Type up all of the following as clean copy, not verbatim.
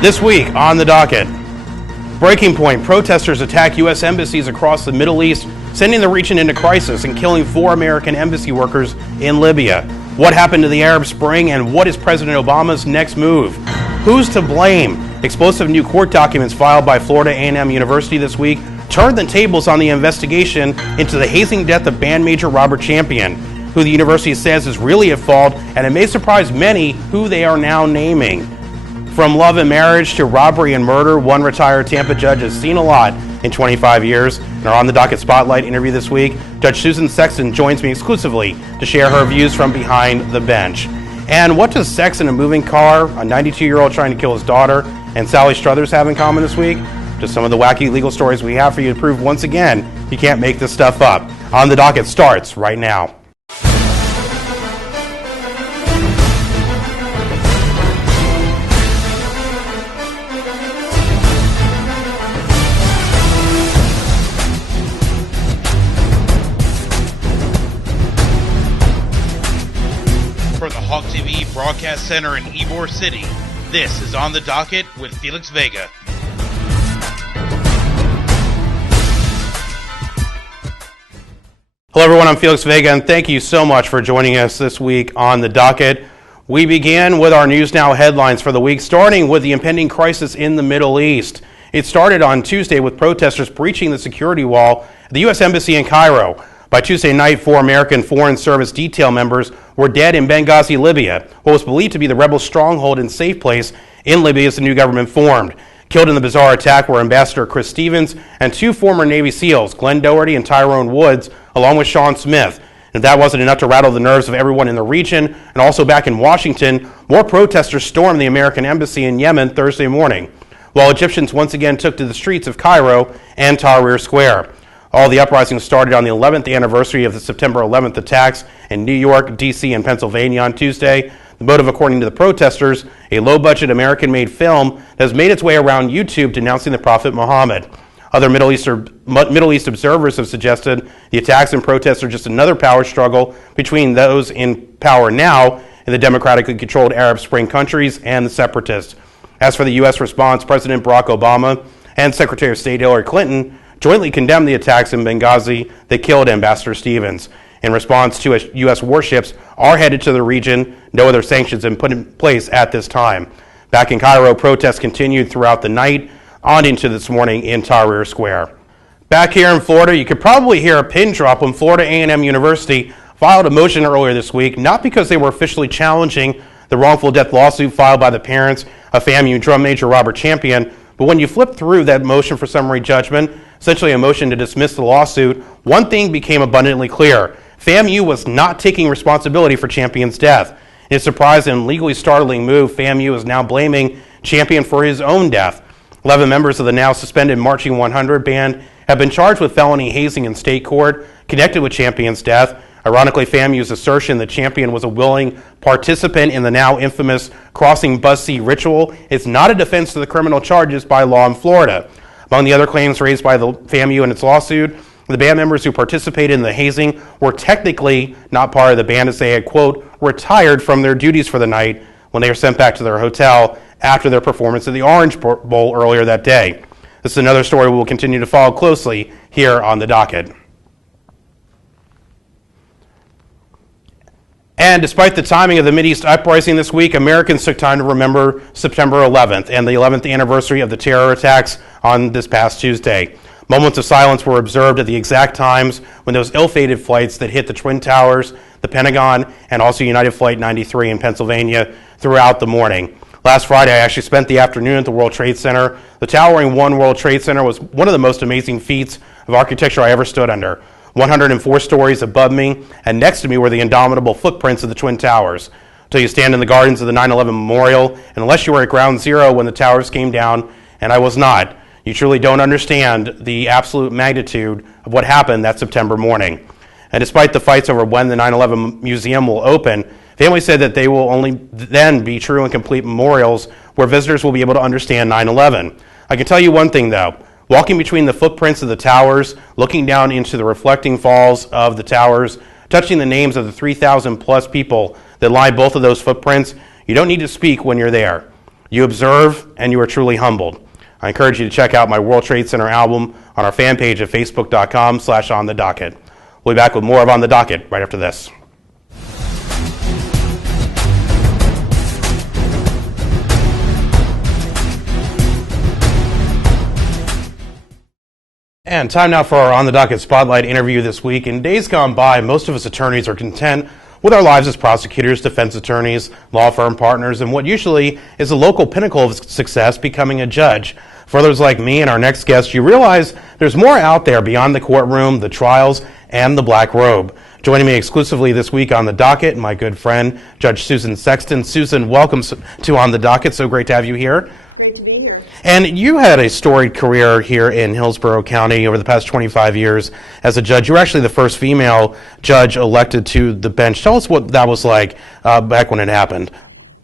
This week on the docket, breaking point, protesters attack U.S. embassies across the Middle East, sending the region into crisis and killing 4 American embassy workers in Libya. What happened to the Arab Spring, and what is President Obama's next move? Who's to blame? Explosive new court documents filed by Florida A&M University this week turned the tables on the investigation into the hazing death of band major Robert Champion, who the university says is really at fault, and it may surprise many who they are now naming. From love and marriage to robbery and murder, one retired Tampa judge has seen a lot in 25 years. In our On the Docket Spotlight interview this week, Judge Susan Sexton joins me exclusively to share her views from behind the bench. And what does sex in a moving car, a 92-year-old trying to kill his daughter, and Sally Struthers have in common this week? Just some of the wacky legal stories we have for you to prove once again you can't make this stuff up. On the Docket starts right now. Broadcast Center in Ybor City. This is On the Docket with Felix Vega. Hello everyone, I'm Felix Vega, and thank you so much for joining us this week on the Docket. We begin with our News Now headlines for the week, starting with the impending crisis in the Middle East. It started on Tuesday with protesters breaching the security wall at the U.S. Embassy in Cairo. By Tuesday night, 4 American Foreign Service detail members were dead in Benghazi, Libya, what was believed to be the rebel stronghold and safe place in Libya as the new government formed. Killed in the bizarre attack were Ambassador Chris Stevens and 2 former Navy SEALs, Glenn Doherty and Tyrone Woods, along with Sean Smith. And if that wasn't enough to rattle the nerves of everyone in the region, and also back in Washington, more protesters stormed the American embassy in Yemen Thursday morning, while Egyptians once again took to the streets of Cairo and Tahrir Square. All the uprisings started on the 11th anniversary of the September 11th attacks in New York, D.C., and Pennsylvania on Tuesday. The motive, according to the protesters, a low-budget American-made film that has made its way around YouTube denouncing the Prophet Muhammad. Other Middle East observers have suggested the attacks and protests are just another power struggle between those in power now in the democratically controlled Arab Spring countries and the separatists. As for the U.S. response, President Barack Obama and Secretary of State Hillary Clinton jointly condemned the attacks in Benghazi that killed Ambassador Stevens. In response to U.S. warships are headed to the region. No other sanctions have been put in place at this time. Back in Cairo, protests continued throughout the night on into this morning in Tahrir Square. Back here in Florida, you could probably hear a pin drop when Florida A&M University filed a motion earlier this week, not because they were officially challenging the wrongful death lawsuit filed by the parents of FAMU drum major Robert Champion, but when you flip through that motion for summary judgment, essentially a motion to dismiss the lawsuit, one thing became abundantly clear. FAMU was not taking responsibility for Champion's death. In a surprising and legally startling move, FAMU is now blaming Champion for his own death. 11 members of the now suspended Marching 100 band have been charged with felony hazing in state court connected with Champion's death. Ironically, FAMU's assertion that Champion was a willing participant in the now infamous crossing bus seat ritual is not a defense to the criminal charges by law in Florida. Among the other claims raised by the FAMU in its lawsuit, the band members who participated in the hazing were technically not part of the band as they had, quote, retired from their duties for the night when they were sent back to their hotel after their performance at the Orange Bowl earlier that day. This is another story we will continue to follow closely here on the docket. And despite the timing of the Mideast uprising this week, Americans took time to remember September 11th and the 11th anniversary of the terror attacks on this past Tuesday. Moments of silence were observed at the exact times when those ill-fated flights that hit the Twin Towers, the Pentagon, and also United Flight 93 in Pennsylvania throughout the morning. Last Friday, I actually spent the afternoon at the World Trade Center. The towering One World Trade Center was one of the most amazing feats of architecture I ever stood under. 104 stories above me, and next to me were the indomitable footprints of the Twin Towers. Until you stand in the gardens of the 9/11 Memorial, and unless you were at ground zero when the towers came down, and I was not, you truly don't understand the absolute magnitude of what happened that September morning. And despite the fights over when the 9/11 Museum will open, families said that they will only then be true and complete memorials where visitors will be able to understand 9/11. I can tell you one thing though, Walking between the footprints of the towers, looking down into the reflecting falls of the towers, touching the names of the 3,000 plus people that line both of those footprints, you don't need to speak when you're there. You observe and you are truly humbled. I encourage you to check out my World Trade Center album on our fan page at facebook.com/onthedocket. We'll be back with more of On the Docket right after this. And time now for our On the Docket Spotlight interview this week. In days gone by, most of us attorneys are content with our lives as prosecutors, defense attorneys, law firm partners, and what usually is a local pinnacle of success, becoming a judge. For others like me and our next guest, you realize there's more out there beyond the courtroom, the trials, and the black robe. Joining me exclusively this week on the Docket, my good friend, Judge Susan Sexton. Susan, welcome to On the Docket. So great to have you here. Great to be here. And you had a storied career here in Hillsborough County over the past 25 years as a judge. You were actually the first female judge elected to the bench. Tell us what that was like back when it happened.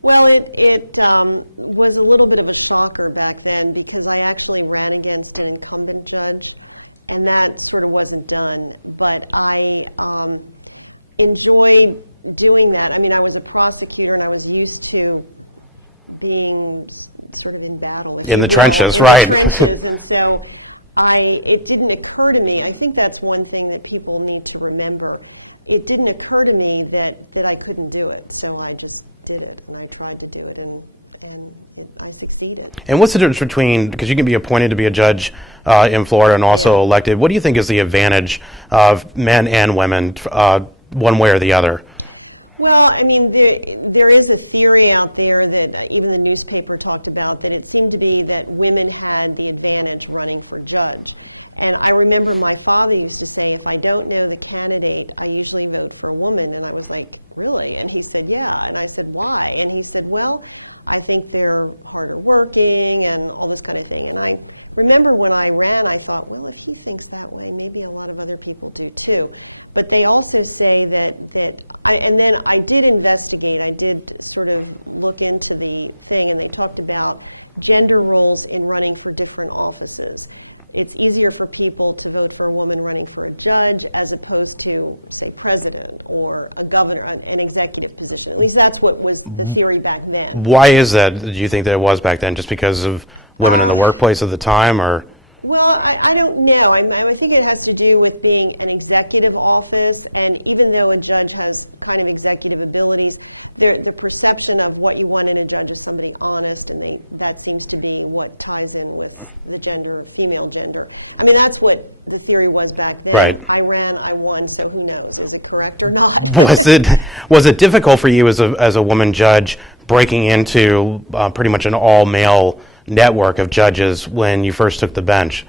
Well, it was a little bit of a shocker back then because I actually ran against an incumbent judge, and that sort of wasn't done. But I enjoyed doing that. I mean, I was a prosecutor, and I was used to being sort of in battle. In the trenches, right. And so it didn't occur to me, I think that's one thing that people need to remember. It didn't occur to me that I couldn't do it, so I just did it, and I tried to do it, and I succeeded. And what's the difference between, because you can be appointed to be a judge in Florida and also elected, what do you think is the advantage of men and women, one way or the other? Well, I mean, there is a theory out there that even the newspaper talked about, that it seemed to be that women had the advantage running for judge. And I remember my father used to say, if I don't know the candidate, I usually vote for a woman. And I was like, really? And he said, yeah. And I said, why? And he said, well, I think they're hardworking and all this kind of thing. And I remember when I ran, I thought, well, if he thinks that way, maybe a lot of other people do too. But they also say that and then I did investigate, I did sort of look into the thing, and they talked about gender roles in running for different offices. It's easier for people to vote for a woman running for a judge as opposed to a president or a governor, an executive position. At least that's what was the theory back then. Why is that, do you think that it was back then? Just because of women in the workplace at the time, or? Well, I don't know. I think it has to do with being an executive office, and even though a judge has kind of executive ability, the perception of what you want in a judge is somebody honest, and that seems to be what ties in with the gender, the female gender. I mean, that's what the theory was back then. Right. I ran, I won, so who knows? Is it correct or not? Was it difficult for you as a woman judge breaking into pretty much an all-male network of judges when you first took the bench?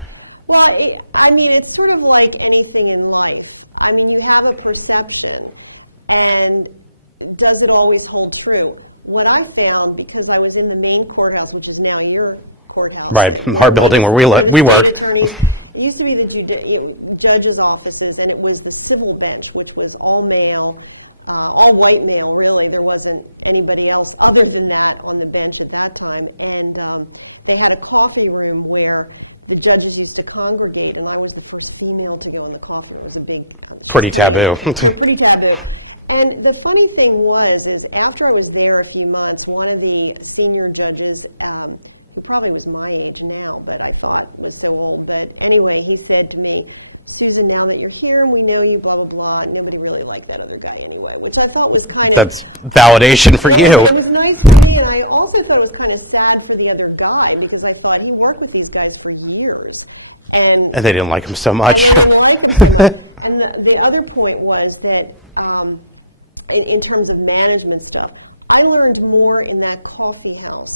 Well, I mean, it's sort of like anything in life. I mean, you have a perception, and does it always hold true? What I found, because I was in the main courthouse, which is now your courthouse. Right, our building where we work. It used to be that you judges' offices, and it was the civil bench, which was all male, all white male, really. There wasn't anybody else other than that on the bench at that time. And they had a coffee room where the judges used to congregate, and I was the first female to go in the coffee room. It was a big... Pretty taboo. Pretty taboo. And the funny thing is after I was there a few months, one of the senior judges, he probably was my age now, but I thought was so old, but anyway, he said to me, Susan, now that you're here and we know you, blah, blah, blah, nobody really liked that other guy anyway, which I thought was kind of... That's validation for you. It was nice for me, and I also thought it was kind of sad for the other guy, because I thought he worked with these guys for years. And they didn't like him so much. And the other point was that, in terms of management stuff, I learned more in that coffee house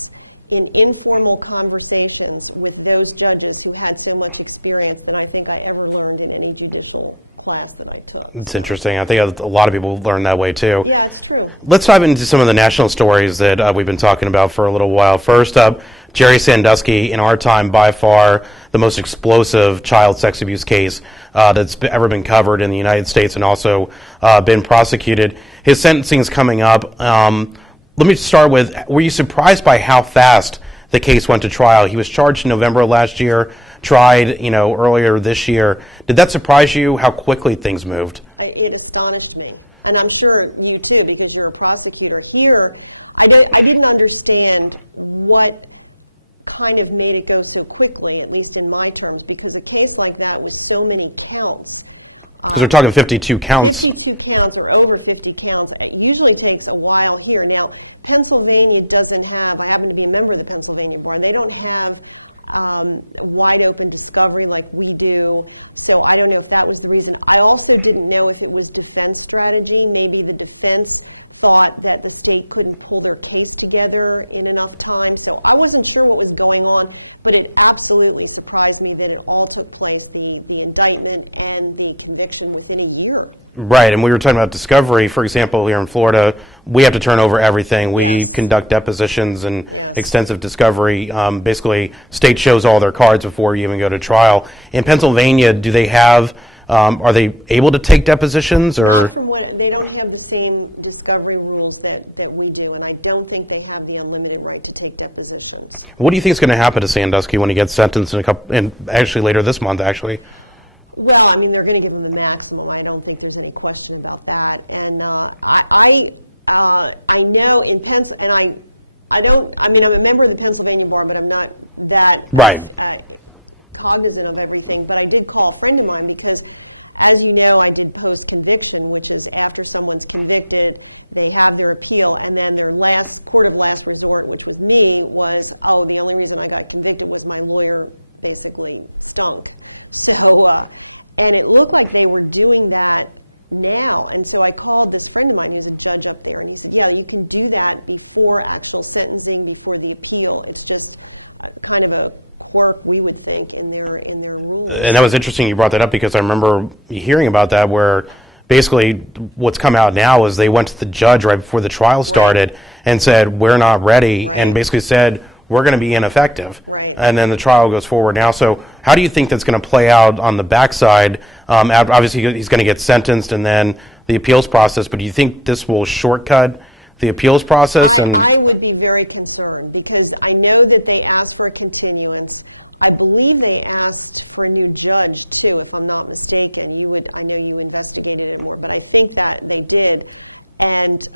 in informal conversations with those judges who had so much experience than I think I ever learned in any judicial class that I took. It's interesting. I think a lot of people learn that way too. Yeah, it's true. Let's dive into some of the national stories that we've been talking about for a little while. First up, Jerry Sandusky, in our time, by far the most explosive child sex abuse case that's ever been covered in the United States and also been prosecuted. His sentencing is coming up. Let me start with, were you surprised by how fast the case went to trial? He was charged in November of last year, tried, earlier this year. Did that surprise you, how quickly things moved? It astonished me, and I'm sure you too, because you're a prosecutor. Here, I didn't understand what kind of made it go so quickly, at least in my counts, because a case like that with so many counts. Because we're talking 52 counts. 52 counts or over 50 counts. It usually takes a while here. Now, Pennsylvania doesn't have, I happen to be a member of the Pennsylvania Bar, they don't have wide open discovery like we do. So I don't know if that was the reason. I also didn't know if it was defense strategy. Maybe the defense thought that the state couldn't pull their case together in enough time. So I wasn't sure what was going on, but it absolutely surprised me that it all took place, the indictment and the conviction within a year. Right, and we were talking about discovery. For example, here in Florida, we have to turn over everything. We conduct depositions and extensive discovery. Basically, state shows all their cards before you even go to trial. In Pennsylvania, do they have, are they able to take depositions, or? They don't have the same discovery rules that we do, and I don't think they have the unlimited right to take depositions. What do you think is going to happen to Sandusky when he gets sentenced and actually later this month, actually? Well, I mean, they're going to give him the maximum. I don't think there's any question about that. And I know in Pennsylvania, and I'm a member of the Pennsylvania Bar, but I'm not that right. Cognizant of everything. But I did call a friend of mine because, as you know, I did post-conviction, which is after someone's convicted, they have their appeal, and then their court of last resort, which was me, was, the only reason I got convicted was my lawyer basically stunk. And it looked like they were doing that now, and so I called this friend of mine who's a judge up there, and yeah, you can do that before actual sentencing, before the appeal. It's just kind of a quirk, we would think, in your rules. And that was interesting you brought that up, because I remember hearing about that, where basically what's come out now is they went to the judge right before the trial started and said, we're not ready, and basically said, we're going to be ineffective. Right. And then the trial goes forward now. So how do you think that's going to play out on the backside? Obviously, he's going to get sentenced and then the appeals process, but do you think this will shortcut the appeals process? And I would be very concerned, because I know that they asked for a continuance. I believe they asked for a new judge, too, if I'm not mistaken. I know you investigated it more, but I think that they did. And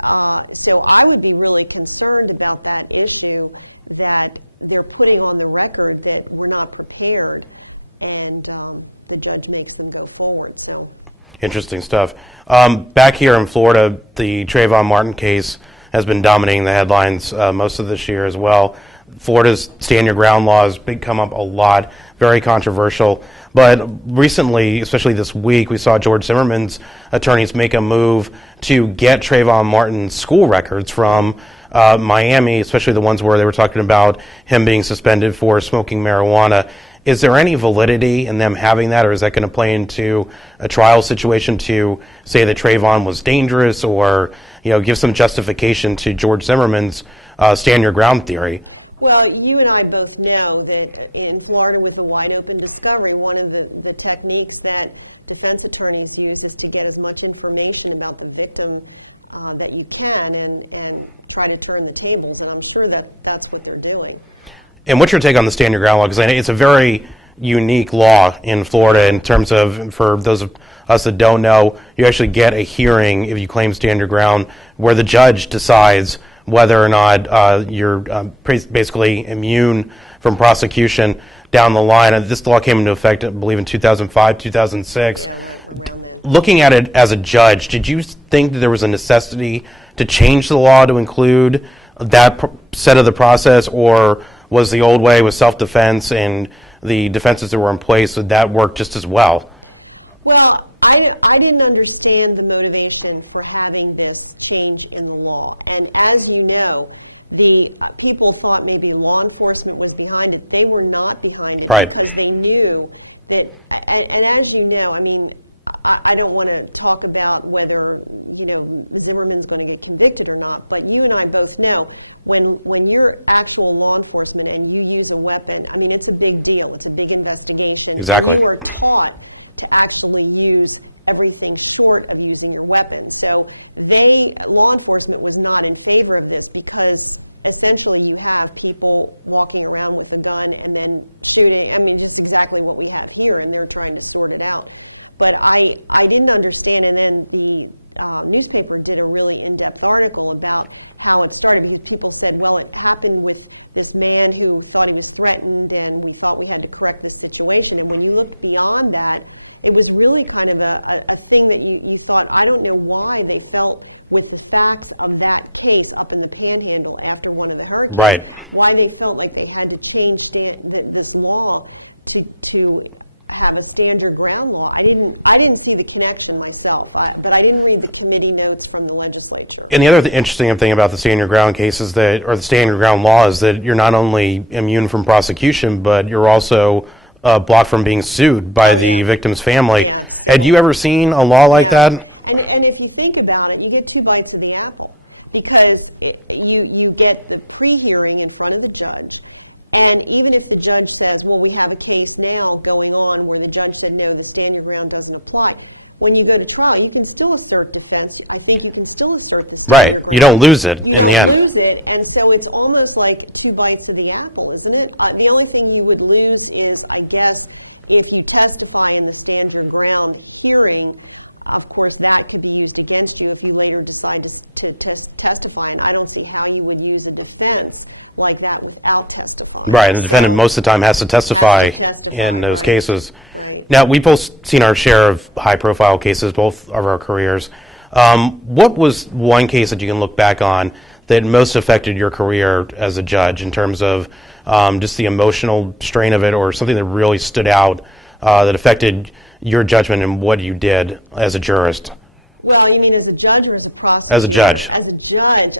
so I would be really concerned about that issue, that they're putting on the record that we're not prepared, and the judge makes them go forward. So. Interesting stuff. Back here in Florida, the Trayvon Martin case has been dominating the headlines most of this year as well. Florida's stand your ground law has come up a lot, very controversial. But recently, especially this week, we saw George Zimmerman's attorneys make a move to get Trayvon Martin's school records from Miami, especially the ones where they were talking about him being suspended for smoking marijuana. Is there any validity in them having that, or is that going to play into a trial situation to say that Trayvon was dangerous, or give some justification to George Zimmerman's stand your ground theory? Well, you and I both know that in Florida with the wide open discovery, one of the techniques that defense attorneys use is to get as much information about the victim that you can and try to turn the tables, and I'm sure that's what they're doing. And what's your take on the stand your ground law? Because it's a very unique law in Florida in terms of, for those of us that don't know, you actually get a hearing if you claim stand your ground, where the judge decides whether or not you're basically immune from prosecution down the line. And this law came into effect, I believe, in 2005, 2006. Looking at it as a judge, did you think that there was a necessity to change the law to include that set of the process, or was the old way with self-defense and the defenses that were in place, would that work just as well? Well, I didn't understand the motivation for having this change in the law. And as you know, the people thought maybe law enforcement was behind it. They were not behind it, right, because they knew that, and as you know, I mean, I don't want to talk about whether, Zimmerman's going to get convicted or not, but you and I both know when you're actually in law enforcement and you use a weapon, I mean, it's a big deal. It's a big investigation. Exactly. You are taught to actually use everything short of using the weapon. So law enforcement was not in favor of this, because essentially you have people walking around with a gun and then shooting. I mean, it's exactly what we have here, and they're trying to sort it out. But I didn't understand, and then the newspapers did a really in-depth article about how it started, because people said, well, it happened with this man who thought he was threatened, and he thought we had to correct the situation. And when you look beyond that, it was really kind of a thing that you thought, I don't know why they felt with the facts of that case up in the Panhandle after one of the hurricanes, right, why they felt like they had to change this law to have a standard ground law. I didn't see the connection myself, but I didn't read the committee notes from the legislature. And the other interesting thing about the stand your ground case is that, or the stand your ground law, is that you're not only immune from prosecution, but you're also blocked from being sued by the victim's family. Yeah. Had you ever seen a law like that? And if you think about it, you get two bites of the apple, because you get the pre-hearing in front of the judge, and even if the judge says, well, we have a case now going on where the judge said, no, the stand your ground doesn't apply. When you go to trial, you can still assert defense. I think you can still assert defense. Right. You don't lose it in the end. You don't lose it, and so it's almost like two bites of the apple, isn't it? The only thing you would lose is, I guess, if you testify in the stand your ground hearing, of course, that could be used against you if you later decide to testify, and I don't see how you would use a defense like that without testifying. Right, and the defendant most of the time has to testify in those cases. Right. Now, we've both seen our share of high-profile cases, both of our careers. What was one case that you can look back on that most affected your career as a judge in terms of just the emotional strain of it, or something that really stood out that affected your judgment and what you did as a jurist? Well, you mean as a judge or as a prosecutor? As a judge. As a judge,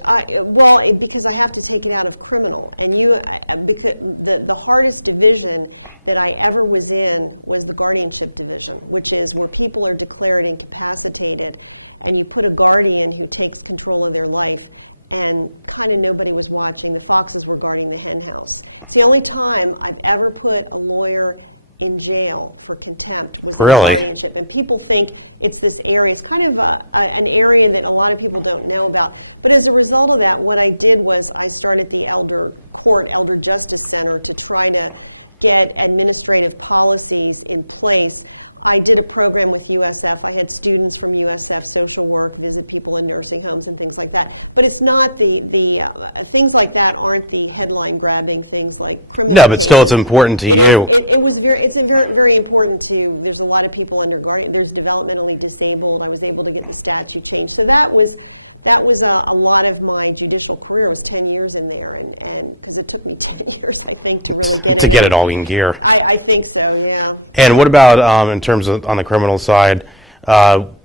it's because I have to take it out of criminal. And the hardest division that I ever was in was the guardianship division, which is when people are declared incapacitated, and you put a guardian who takes control of their life, and kind of nobody was watching. The foxes were guarding the hen house. The only time I've ever put a lawyer in jail for contempt. Really? And people think it's this area. It's kind of an area that a lot of people don't know about. But as a result of that, what I did was I started the Elder Justice Center to try to get administrative policies in place. I did a program with USF. I had students from USF, social work, visit people in nursing homes and things like that. But it's not the things like that aren't the headline grabbing things like. No, but still, it's important to you. It's very, very important to. There's a lot of people under there's developmentally disabled. I was able to get the statute changed. So that was a lot of my judicial career, 10 years in there, and it took me 20 years, I think, to get it all in gear. I think so, yeah. And what about in terms of on the criminal side?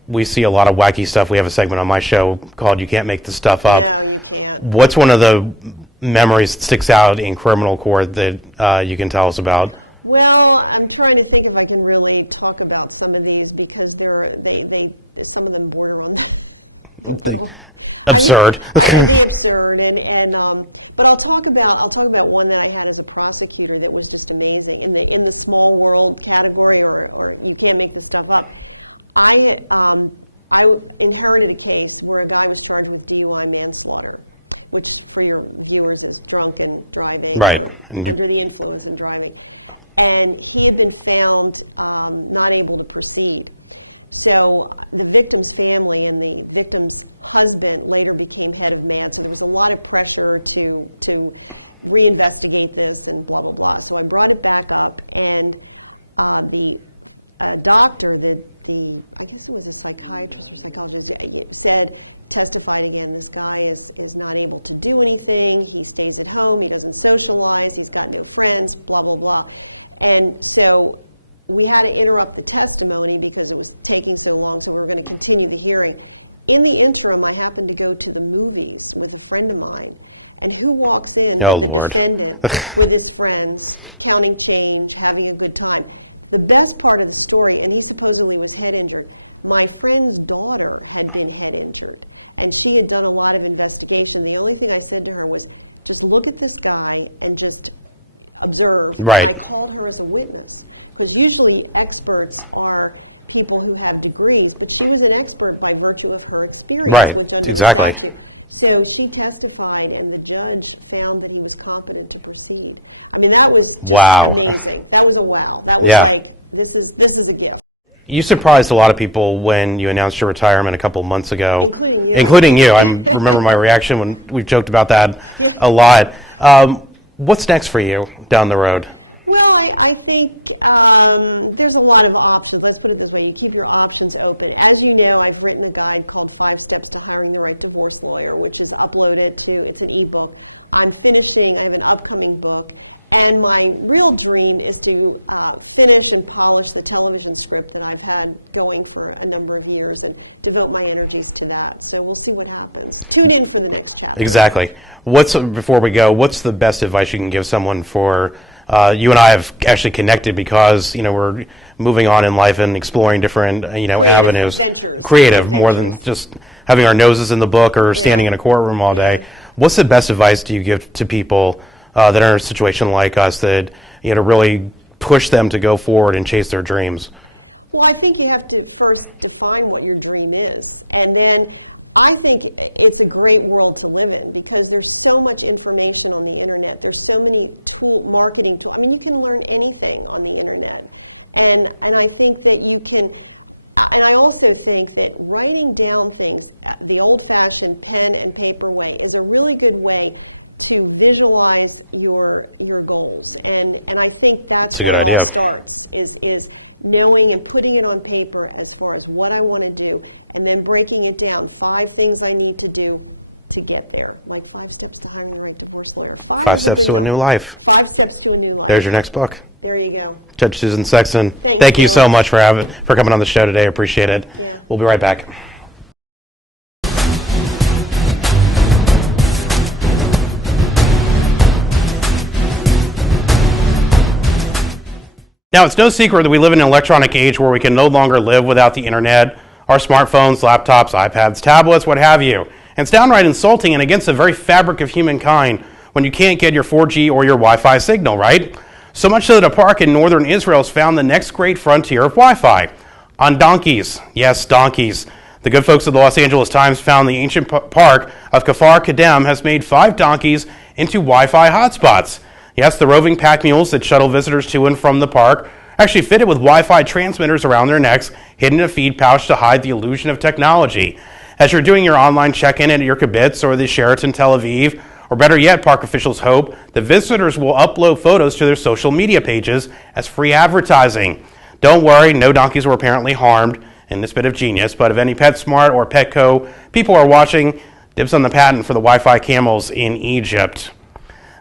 We see a lot of wacky stuff. We have a segment on my show called "You Can't Make This Stuff Up." Yeah. What's one of the memories that sticks out in criminal court that you can tell us about? Well, I'm trying to think if I can really talk about some of these because some of them brilliant. Absurd. Absurd, but I'll talk about one that I had as a prosecutor that was just amazing in the small world category, or you can't make this stuff up. I inherited a case where a guy was charged with DUI manslaughter, which for your viewers is drunken driving, right? Under the influence and driving, and he had been found not able to proceed. So the victim's family and the victim's husband later became head of MAS, and there was a lot of pressure to reinvestigate this and blah, blah, blah. So I brought it back up, and the doctor, I think he was a psychiatrist, testified again, this guy is not able to do anything, he stays at home, he doesn't socialize, he's got no friends, blah, blah, blah. And so we had to interrupt the testimony because it was taking so long, so we were going to continue the hearing. In the interim, I happened to go to the movies with a friend of mine, and he walks in with his friend, counting change, having a good time. The best part of the story, and he supposedly was head injured, my friend's daughter had been head injured, and she had done a lot of investigation. The only thing I said to her was, just look at this guy and just observe. Right. I called her as a witness. Because usually experts are people who have degrees, but she was an expert by virtue of her experience. Right, exactly. So she testified, and the judge found that he was competent to proceed. I mean, that was Wow. amazing. That was a wow. That was Yeah. like, this is a gift. You surprised a lot of people when you announced your retirement a couple months ago, including you. I remember my reaction when we joked about that a lot. What's next for you down the road? Well, I think there's a lot of options. Let's put it this way, you keep your options open. As you know, I've written a guide called 5 Steps to Hiring the Right Divorce Lawyer, which is uploaded to an ebook. I'm finishing, I have an upcoming book, and my real dream is to finish and polish the television script that I've had going for a number of years and devote my energies to that. So we'll see what happens. Tune in for the next chapter. Exactly. Before we go, what's the best advice you can give someone for, you and I have actually connected because, we're moving on in life and exploring different, avenues, creative, more than just having our noses in the book or standing in a courtroom all day. What's the best advice do you give to people that are in a situation like us that, to really push them to go forward and chase their dreams? Well, I think you have to first define what your dream is. And then I think it's a great world to live in because there's so much information on the internet. There's so many marketing tools. You can learn anything on the internet. And I think that you can, and I also think that writing down things the old-fashioned pen and paper way is a really good way to visualize your goals. And I think that's a good idea. Is knowing and putting it on paper as far as what I want to do, and then breaking it down. 5 things I need to do to get there. Like 5 steps to hiring a divorce. 5 steps to a new life. 5 steps to a new life. There's your next book. There you go. Judge Susan Sexton, thank you so much for coming on the show today. I appreciate it. Yeah. We'll be right back. Now, it's no secret that we live in an electronic age where we can no longer live without the internet, our smartphones, laptops, iPads, tablets, what have you. And it's downright insulting and against the very fabric of humankind when you can't get your 4G or your Wi-Fi signal, right? So much so that a park in northern Israel has found the next great frontier of Wi-Fi. On donkeys. Yes, donkeys. The good folks of the Los Angeles Times found the ancient park of Kfar Kadem has made 5 donkeys into Wi-Fi hotspots. Yes, the roving pack mules that shuttle visitors to and from the park are actually fitted with Wi-Fi transmitters around their necks, hidden in a feed pouch to hide the illusion of technology. As you're doing your online check-in at your Kibbutz or the Sheraton Tel Aviv, or better yet, park officials hope the visitors will upload photos to their social media pages as free advertising. Don't worry, no donkeys were apparently harmed in this bit of genius, but if any PetSmart or Petco people are watching, dibs on the patent for the Wi-Fi camels in Egypt.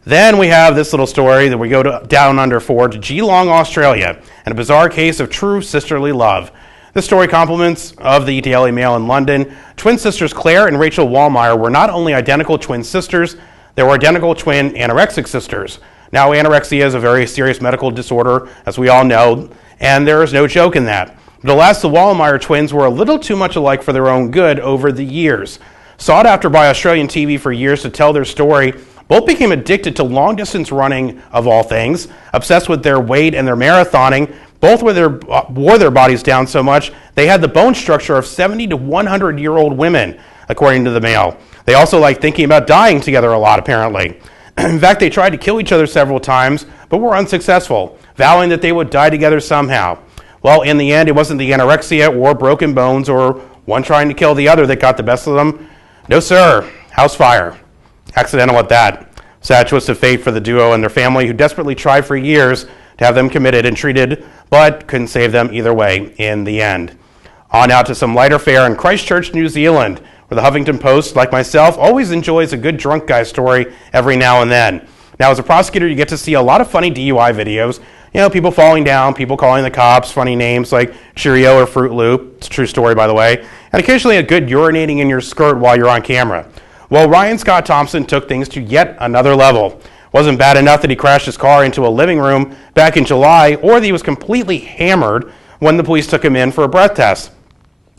Then we have this little story that we go down under for to Geelong, Australia, and a bizarre case of true sisterly love. This story compliments of the Daily Mail in London. Twin sisters Claire and Rachel Wallmeyer were not only identical twin sisters, they were identical twin anorexic sisters. Now, anorexia is a very serious medical disorder, as we all know, and there is no joke in that. But alas, the Wallmeyer twins were a little too much alike for their own good over the years. Sought after by Australian TV for years to tell their story, both became addicted to long-distance running, of all things, obsessed with their weight and their marathoning. Both wore their bodies down so much they had the bone structure of 70 to 100-year-old women, according to the Mail. They also liked thinking about dying together a lot, apparently. In fact, they tried to kill each other several times, but were unsuccessful, vowing that they would die together somehow. Well, in the end, it wasn't the anorexia or broken bones or one trying to kill the other that got the best of them. No, sir. House fire. Accidental at that. Sad twist of fate for the duo and their family, who desperately tried for years to have them committed and treated, but couldn't save them either way in the end. On out to some lighter fare in Christchurch, New Zealand, where the Huffington Post, like myself, always enjoys a good drunk guy story every now and then. Now, as a prosecutor, you get to see a lot of funny DUI videos. You know, people falling down, people calling the cops, funny names like Cheerio or Fruit Loop. It's a true story, by the way. And occasionally a good urinating in your skirt while you're on camera. Well, Ryan Scott Thompson took things to yet another level. Wasn't bad enough that he crashed his car into a living room back in July, or that he was completely hammered when the police took him in for a breath test.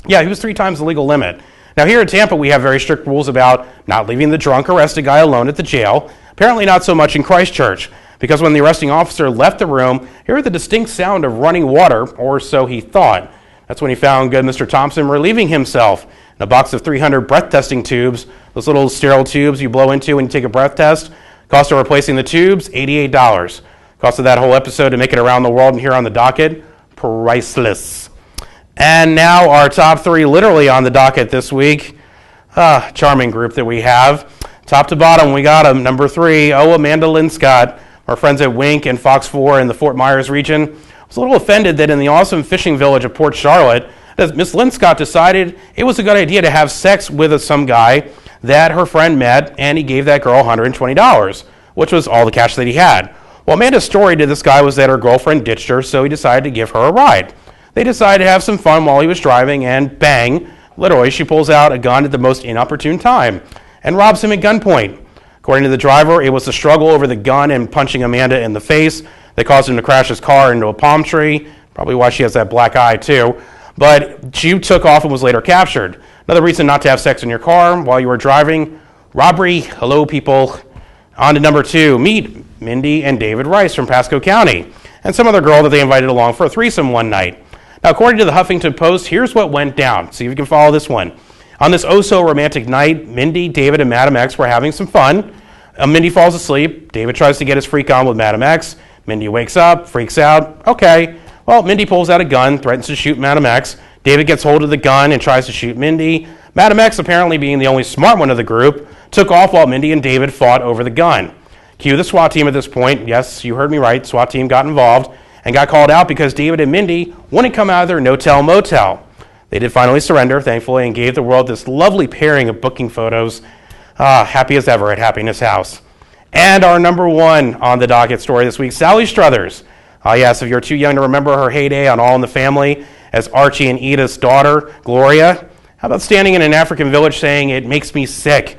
Yeah, he was 3 times the legal limit. Now, here in Tampa, we have very strict rules about not leaving the drunk arrested guy alone at the jail. Apparently not so much in Christchurch, because when the arresting officer left the room, he heard the distinct sound of running water, or so he thought. That's when he found good Mr. Thompson relieving himself and a box of 300 breath testing tubes, those little sterile tubes you blow into when you take a breath test. Cost of replacing the tubes, $88. Cost of that whole episode to make it around the world and here on the docket, priceless. And now our top three literally on the docket this week. Charming group that we have. Top to bottom, we got them. Number 3, Amanda Lynn Scott, our friends at Wink and Fox 4 in the Fort Myers region. I was a little offended that in the awesome fishing village of Port Charlotte, that Miss Lynn Scott decided it was a good idea to have sex with some guy that her friend met, and he gave that girl $120, which was all the cash that he had. Well, Amanda's story to this guy was that her girlfriend ditched her, so he decided to give her a ride. They decided to have some fun while he was driving, and bang, literally, she pulls out a gun at the most inopportune time and robs him at gunpoint. According to the driver, it was the struggle over the gun and punching Amanda in the face that caused him to crash his car into a palm tree, probably why she has that black eye too. But she took off and was later captured. Another reason not to have sex in your car while you were driving, robbery. Hello, people. On to number 2, meet Mindy and David Rice from Pasco County, and some other girl that they invited along for a threesome one night. Now, according to the Huffington Post, here's what went down. See if you can follow this one. On this oh-so-romantic night, Mindy, David, and Madam X were having some fun. Mindy falls asleep. David tries to get his freak on with Madam X. Mindy wakes up, freaks out. Okay. Well, Mindy pulls out a gun, threatens to shoot Madam X. David gets hold of the gun and tries to shoot Mindy. Madam X, apparently being the only smart one of the group, took off while Mindy and David fought over the gun. Cue the SWAT team at this point. Yes, you heard me right. SWAT team got involved and got called out because David and Mindy wouldn't come out of their no-tell motel. They did finally surrender, thankfully, and gave the world this lovely pairing of booking photos. Happy as ever at Happiness House. And our number 1 on the docket story this week, Sally Struthers. Yes, if you're too young to remember her heyday on All in the Family as Archie and Edith's daughter, Gloria. How about standing in an African village saying, "It makes me sick"?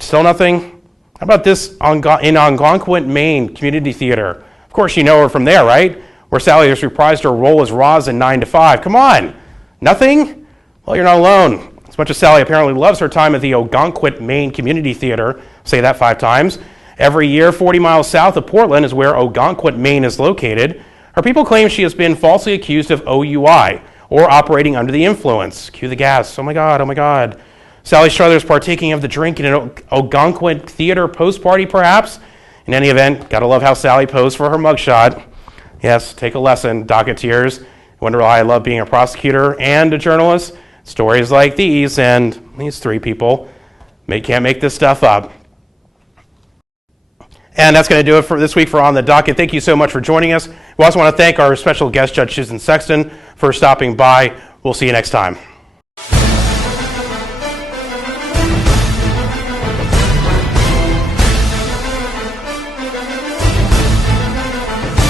Still nothing? How about this in Algonquin, Maine Community Theater? Of course you know her from there, right? Where Sally has reprised her role as Roz in 9 to 5. Come on. Nothing? Well, you're not alone. As much as Sally apparently loves her time at the Algonquin, Maine Community Theater, say that 5 times, every year 40 miles south of Portland is where Algonquin, Maine is located. Her people claim she has been falsely accused of OUI, or operating under the influence. Cue the gas. Oh my God, oh my God. Sally Struthers partaking of the drink in an Algonquin theater post-party, perhaps? In any event, gotta love how Sally posed for her mugshot. Yes, take a lesson, Docketeers. Wonder why I love being a prosecutor and a journalist. Stories like these, and these 3 people can't make this stuff up. And that's going to do it for this week for On the Docket. Thank you so much for joining us. We also want to thank our special guest, Judge Susan Sexton, for stopping by. We'll see you next time.